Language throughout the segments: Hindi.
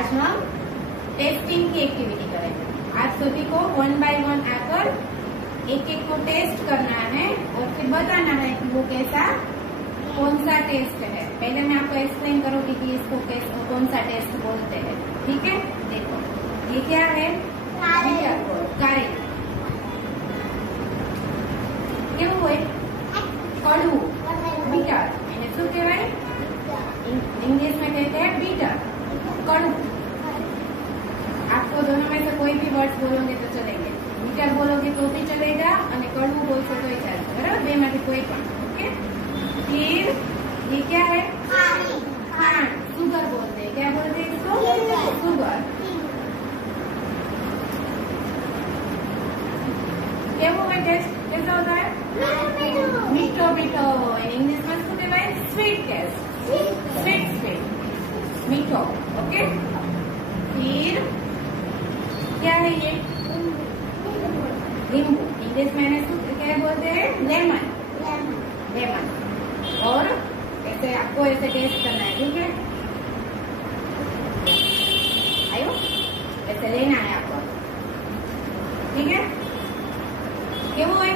आज हम टेस्टिंग की एक्टिविटी करेंगे। आप सभी को 1 बाय 1 आकर एक एक को टेस्ट करना है और फिर बताना है कि वो कैसा कौन सा टेस्ट है। पहले मैं आपको एक्सप्लेन करूंगी कि इसको कौन सा टेस्ट बोलते हैं। ठीक है, देखो ये क्या है, कारे કેવું હોય, કડવું, બીટર, એને શું કહેવાય? इंग्लिश में कहते हैं बीटर, कड़ू। आपको दोनों में से कोई भी वर्ड्स बोलोगे तो चलेंगे, बीटर बोलोगे तो भी चलेगा और कड़ू बोलते तो ही चलेगा, बराबर? बे में कोई पण। ओके, फिर ये क्या है? खांड, शुगर बोलते हैं। क्या बोलते हैं इसको? शुगर। क्या वो है टेस्ट? कैसा होता है? मीठो मीठो। इंग्लिश में શું કહેવાય? स्वीट टेस्ट, स्वीट स्वीट, मीठो। ओके, फिर क्या है ये? नींबू। इंग्लिश में क्या बोलते हैं? Lemon, lemon. और ऐसे आपको ऐसे टेस्ट करना है, ठीक है? आयो, ऐसे लेना है आपको, ठीक है? કેવું હોય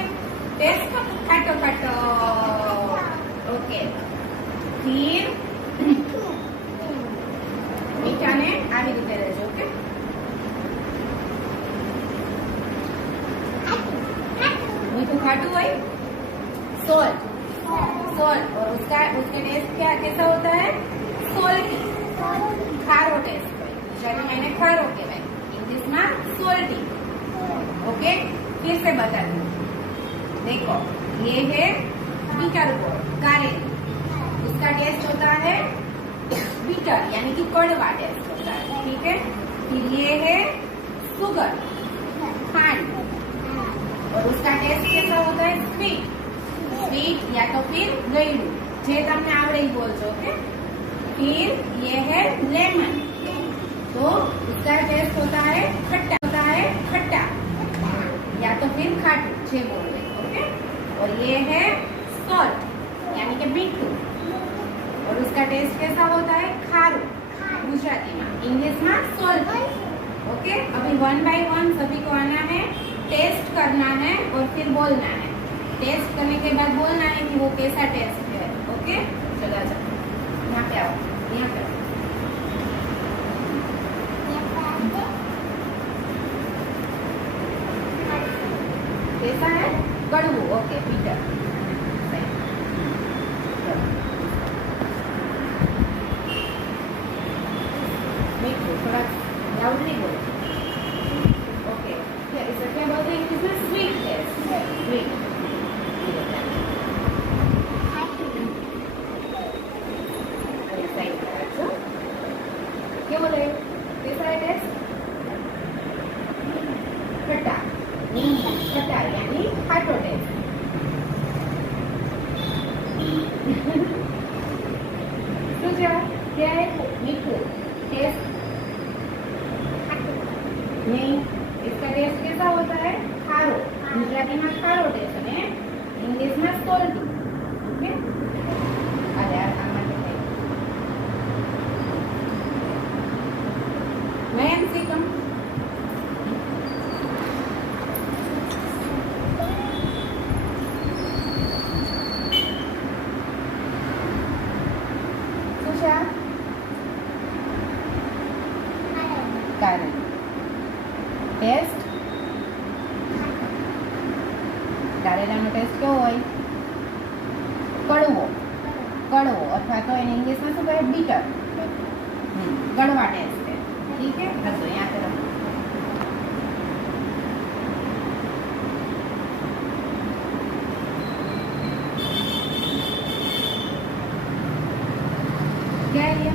ટેસ્ટ? ખાટો ખાટો। ઓકે, फिर મીઠાને આવી રીતે લેજો। ओके, मीठू खाटू હોય, सोल्ट, सोल्ट। और उसके टेस्ट क्या कैसा होता है? सोल्टी, खारो टेस्ट। ગુજરાતીમાં એને ખારો કહેવાય, ઇંગ્લિશમાં સોલ્ટી। ओके, फिर से बता दूं, देखो ये है बीटर गोड, कारेल। उसका टेस्ट होता है बीटर, यानी कि कड़वा टेस्ट होता है, ठीक है? फिर ये है शुगर, खांड, और उसका टेस्ट कैसा होता है? स्वीट, स्वीट या तो फिर गळ्યું, જે તમને આવડે ઈ બોલજો। ओके, फिर ये है लेमन, तो उसका टेस्ट होता है खट्टा, होता है खट्टा या तो फिर खाटू, छे बोल रहे। ओके, और ये है सॉल्ट, यानी कि मीठू, और उसका टेस्ट कैसा होता है? खारू, गुजराती में, इंग्लिश में सॉल्ट। ओके, अभी 1 बाय 1 सभी को आना है, टेस्ट करना है और फिर बोलना है। टेस्ट करने के बाद बोलना है कि वो कैसा टेस्ट है। ओके, चलो जाओ, यहाँ पे आओ, यहाँ पे आओ। कैसा है? कड़वू। Okay, beater. मीठू, थोड़ा लाउडली बोलो। ओके, इसे क्या बोलते हैं? इसमें स्वीट टेस्ट, स्वीट। क्या बोले? कैसा है टेस्ट? खट्टा, खट्टा यानी खाटो टेस्ट। क्या है? मीठू टेस्ट नहीं, इसका टेस्ट कैसा होता है? खारो, गुजराती में खारो टेस्ट है, इंग्लिश में सोल्टी। ओके, अरे यार मैं सीखूं। कारण टेस्ट કારેલાનો ટેસ્ટ કેવો હોય? કડવો, કડવો, અથવા તો એને ઇંગ્લિશમાં શું કહે? બીટર, કડવા ટેસ્ટ है, ठीक है? हंसो, यहाँ पे रखो। क्या है ये?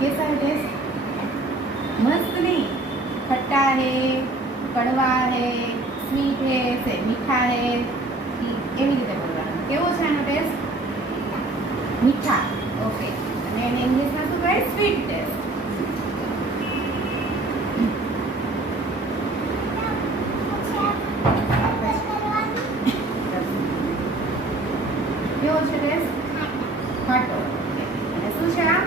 कैसा है टेस्ट? मस्त नहीं, खट्टा है, कड़वा है, स्वीट है, से मीठा है, એવી રીતે બોલવાનું। કેવો છે આનો ટેસ્ટ? મીઠા। ઓકે, અને એને ઇંગ્લિશમાં શું કહે? Sweet taste. કેવો છે ટેસ્ટ? ખાટો। અને શું છે આ?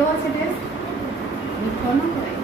કેવો છે ટેસ્ટ? મીઠો ન હોય.